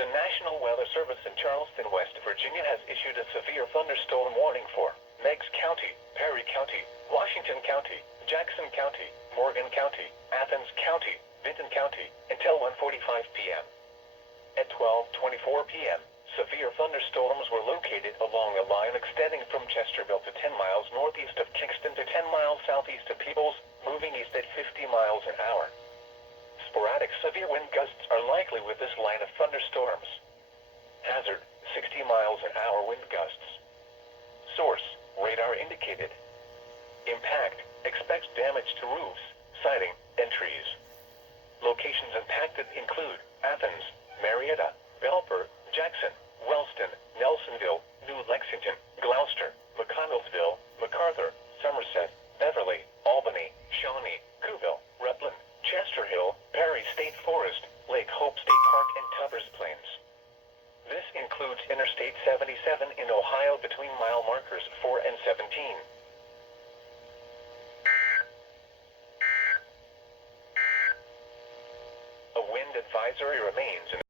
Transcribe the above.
The National Weather Service in Charleston, West Virginia has issued a severe thunderstorm warning for Meigs County, Perry County, Washington County, Jackson County, Morgan County, Athens County, Benton County, until 1:45 p.m. At 12:24 p.m., severe thunderstorms were located along a line extending from Chesterville to 10 miles northeast of Kingston to 10 miles southeast of Peebles, moving east at 50 miles an hour. Sporadic severe wind gusts are likely with this line of thunderstorms. Hazard, 60 miles an hour wind gusts. Source, radar indicated. Impact, expect damage to roofs, siding, and trees. Locations impacted include Athens, Marietta, Belper, Jackson, Wellston, Nelsonville, New Lexington, Gloucester, McConnellsville, MacArthur, Somerset, Beverly, Albany, Shawnee, Cooville, Rutland, Chester Hill, Perry State Forest, Lake Hope State Park, and Tubbers Plains. This includes Interstate 77 in Ohio between mile markers 4 and 17. A wind advisory remains in